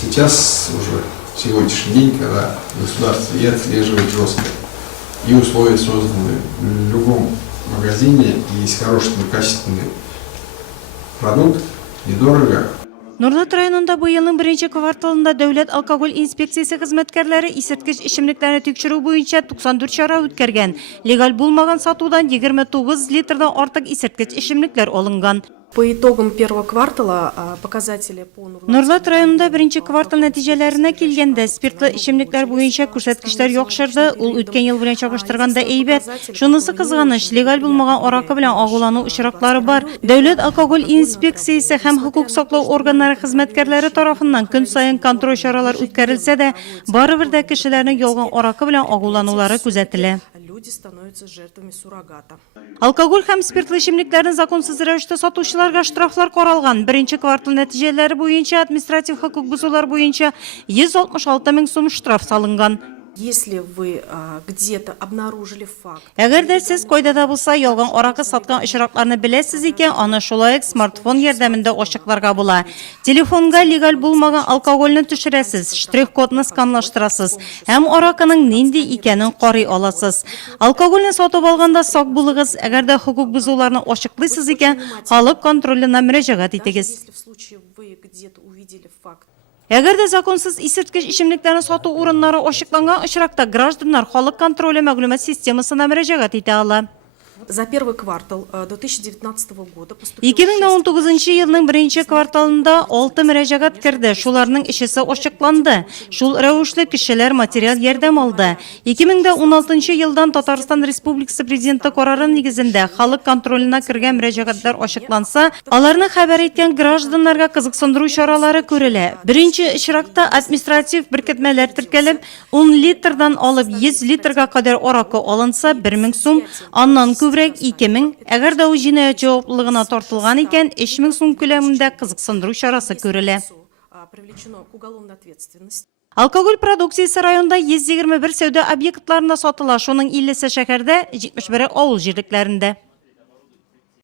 Сейчас уже сегодняшний день, когда государство и отслеживает жестко, и условия созданы в любом магазине, есть хороший, качественный продукт, недорого. Нурлат районында быелның беренче кварталында дәүләт алкоголь инспекциясе хезмәткәрләре исерткеч эчемлекләрне тикшерү буенча 94 чара үткәргән. Легал булмаган сатудан 29 литрдан артык исерткеч эчемлекләр алынган. По итогам первого квартала показатели по Нурлат районында беренче квартал нәтиҗәләренә килгәндә спиртлы эчемлекләр буенча күрсәткечләр яхшырды. Ул үткән ел белән чагыштырганда әйбәт. Шунысы кызганыч, легал булмаган аракы белән агулану очраклары бар. Дәүләт алкоголь инспекциясе һәм хукук саклау органнары хезмәткәрләре тарафыннан көн саен контроль чаралары үткәрелсә дә, барыбер дә кешеләрнең ялган аракы белән агуланулары күзәтелә. люди становятся жертвами суррогата. Алкоголь һәм спиртлы эчемлекләрне законсыз рәвештә сатучыларга штрафлар каралган. Беренче квартал нәтиҗәләре буенча административ хокук бозулар буенча 166 мең сум штраф салынган. Если вы где-то обнаружили факт... Әгәр дә сез кайда да булса ялган аракы саткан очракларны беләсез икән, аны шулай смартфон ярдәмендә ачыкларга була. Телефонга легал булмаган алкогольне төшерәсез, штрих-кодны сканлаштырасыз һәм аракының нинди икәнен карый аласыз. Алкогольне сатып алганда сак булыгыз, әгәр дә хокук бозуларны ачыклыйсыз икән, халык контролена мөрәҗәгать итегез. Если в случае вы где-то увидели факт... Әгәр дә законсыз исерткеч эчемлекләрне сату урыннары ачыкланган очракта гражданнар халык контроле мәгълүмат системасына мөрәҗәгать итә ала. За первый квартал 2019 года поступило 2019 елның беренче кварталында 6 мөрәҗәгать керде. Шуларның ишесе ачыкланды. Шул рәвешле кешеләр материал ярдәм алды. 2016 елдан Татарстан Республикасы президенты карары нигезендә халык контролена кергән мөрәҗәгатьләр ачыкланса, аларны хәбәр иткән гражданнарга кызыксындыру чаралары күрелә. Беренче очракта административ беркетмәләр теркәлеп, 10 литрдан алып 100 литрга кадәр аракы алынса 1000 сум, аннан күбрәк 2000, әгәр дә ул җинаять җаваплылыгына тартылган икән, 3000 сум күләмендә кызыксындыру чарасы күрелә. привлечено к уголовной ответственности. Алкоголь продукциясе районда 121 сәүдә объектларында сатыла, шуның 50-се шәһәрдә, 71 авыл җирлекләрендә.